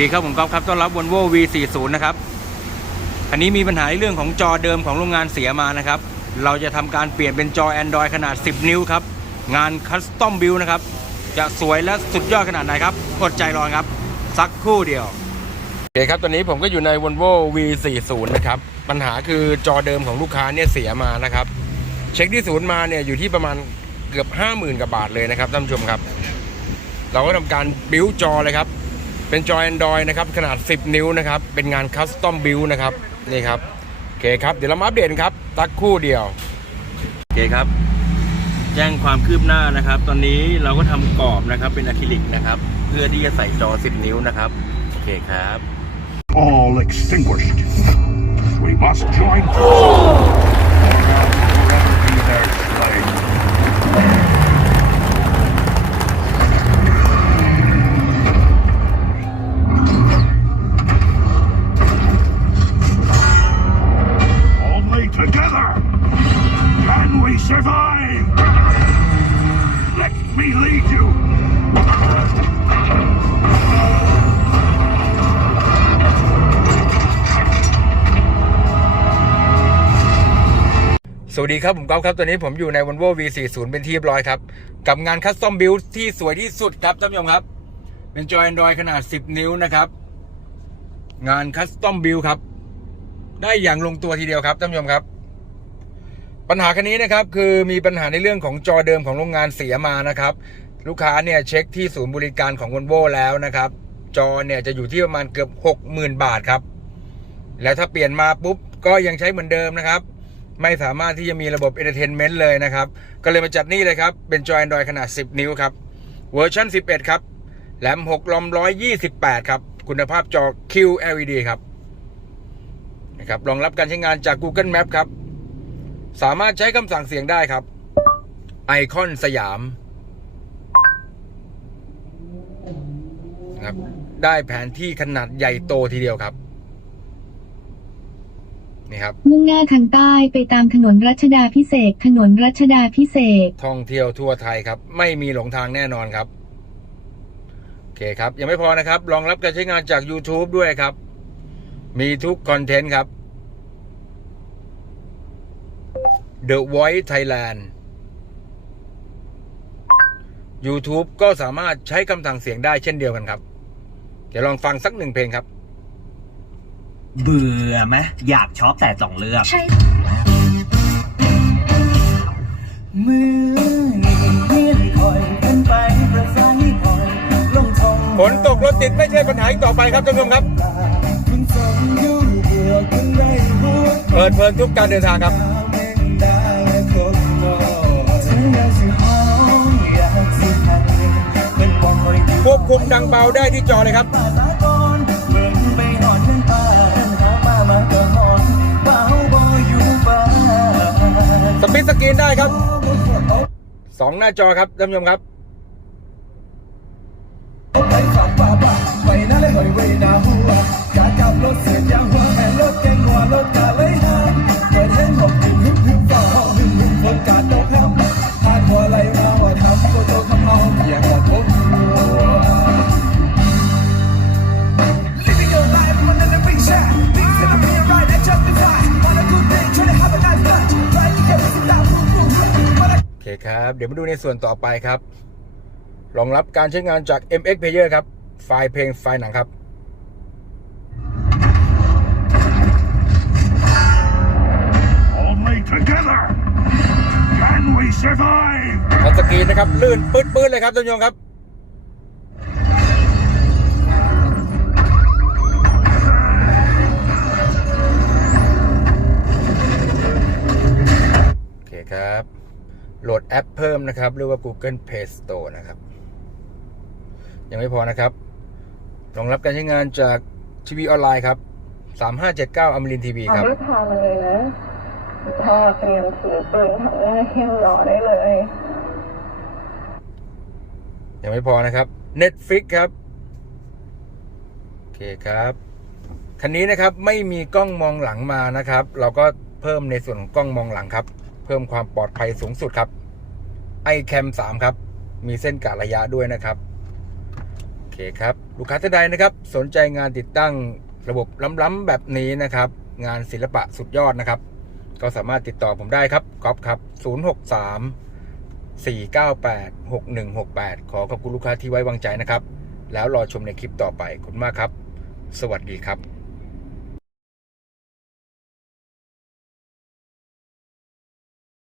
ดีครับผมก๊อฟครับต้อนรับ Volvo V40 นะครับอันนี้มีปัญหาเรื่องของจอเดิมของโรงงานเสียมานะครับ เราจะทำการเปลี่ยนเป็นจอ Android ขนาด 10 นิ้วครับ งานคัสตอมบิ l นะครับ จะสวยและสุดยอดขนาดไหนครับอดใจรอครับ สักครู่เดียวโอเคครับตอนนี้ผมก็อยู่ใน Volvo V40 นะครับ ปัญหาคือจอเดิมของลูกค้าเนี่ยเสียมานะครับ เช็คที่ศูนย์มาเนี่ยอยู่ที่ประมาณเกือบ 50,000กว่าบาทเลยนะครับท่านผู้ชมครับ เราก็ทำการบิวจอเลยครับ เป็นจอ Android นะครับขนาด 10 นิ้วนะครับเป็นงานคัสตอมบิ l นะครับนี่ครับโอเคครับเดี๋ยวเรามาอัปเดตกันครับตักครู่เดียวโอเคครับ แจ้งความคืบหน้านะครับ ตอนนี้เราก็ทำกรอบนะครับเป็นอะคริลิกนะครับ เพื่อที่จะใส่จอ 10 นิ้วนะครับโอเคครับ all extinguished. We must join forces, me lead you. สวัสดีครับ ผมก๊อฟครับ ตอนนี้ผมอยู่ใน Volvo V40 เป็นที่เรียบร้อยครับ กับงานคัสตอมบิ l ที่สวยที่สุดครับท่านผู้ชมครับ เป็นจอ Android ขนาด 10 นิ้วนะครับ งานคัสตอมบิ l ครับ ได้อย่างลงตัวทีเดียวครับท่านผู้ชมครับ ปัญหาคันนี้นะครับคือมีปัญหาในเรื่องของจอเดิมของโรงงานเสียมานะครับ ลูกค้าเนี่ยเช็คที่ศูนย์บริการของ Volvo แล้วนะครับ จอเนี่ยจะอยู่ที่ประมาณเกือบ 60,000 บาทครับ แล้วถ้าเปลี่ยนมาปุ๊บก็ยังใช้เหมือนเดิมนะครับ ไม่สามารถที่จะมีระบบ Entertainment เลยนะครับ ก็เลยมาจัดนี่เลยครับ เป็นจอ Android ขนาด 10 นิ้วครับเวอร์ชัน11 ครับแหลม6ลอม128 ครับ คุณภาพจอ QLED ครับนะครับรองรับการใช้งานจาก Google Map ครับ สามารถใช้คำสั่งเสียงได้ครับ ไอคอนสยามนะครับ ได้แผนที่ขนาดใหญ่โตทีเดียวครับนี่ครับมุ่งหน้าทางใต้ไปตามถนนรัชดาพิเศษกถนนรัชดาพิเศษกท่องเที่ยวทั่วไทยครับ ไม่มีหลงทางแน่นอนครับโอเคครับ ยังไม่พอนะครับรองรับการใช้งานจาก YouTube ด้วยครับ มีทุกคอนเทนต์ครับ The Voice Thailand YouTube ก็สามารถใช้คำสั่งเสียงได้เช่นเดียวกันครับ เดี๋ยวลองฟังสักหนึ่งเพลงครับ เบื่อไหมอยากช็อปแต่ต้องเลือกใช่มือนี่เพียนคอยกันไปประสานคอยลงทองฝนตกรถติดไม่ใช่ปัญหาอีกต่อไปครับท่านผู้ชมครับคุณสมอยู่เบื่อคุณได้หัวเปิดเพลินทุกการเดินทางครับ คุมดังเบาได้ที่จอเลยครับสากอนเบิ่งไปหอนเงินป่าเอิ้นหามามาเกินหอนเบาบ่อยู่บ้านสปิดสกรีนได้ครับสองหน้าจอครับท่านผู้ชมครับไปฝังป่าป่าไปนั่นเลยไปเวนาหัว คครับ เดี๋ยวมาดูในส่วนต่อไปครับรองรับการใช้งานจาก MX Player ครับ ไฟล์เพลงไฟล์หนังครับ Only together can we survive. ทัชสกรีนนะครับ ลื่นปื๊ดปื๊ดเลยครับท่านผู้ชมครับ โอเคครับ โหลดแอปเพิ่มนะครับหรือว่า Google Play Store นะครับ ยังไม่พอนะครับรองรับการใช้งานจากทีวีออนไลน์ครับ 3579อมรินทีวีครับเอาลูกพามาเลยนะพ่อเตรียมถือปืนทำหน้าเที่ยวรอได้เลย ยังไม่พอนะครับ Netflix ครับ โอเคครับ คันนี้นะครับไม่มีกล้องมองหลังมานะครับ เราก็เพิ่มในส่วนของกล้องมองหลังครับ เพิ่มความปลอดภัยสูงสุดครับ iCam 3 ครับ มีเส้นกะระยะด้วยนะครับ โอเคครับ ลูกค้าท่านใดนะครับ สนใจงานติดตั้งระบบล้ำๆแบบนี้นะครับ งานศิลปะสุดยอดนะครับ ก็สามารถติดต่อผมได้ครับกอฟครับ 063 498 6168 ขอขอบคุณลูกค้าที่ไว้วางใจนะครับ แล้วรอชมในคลิปต่อไป ขอบคุณมากครับ สวัสดีครับ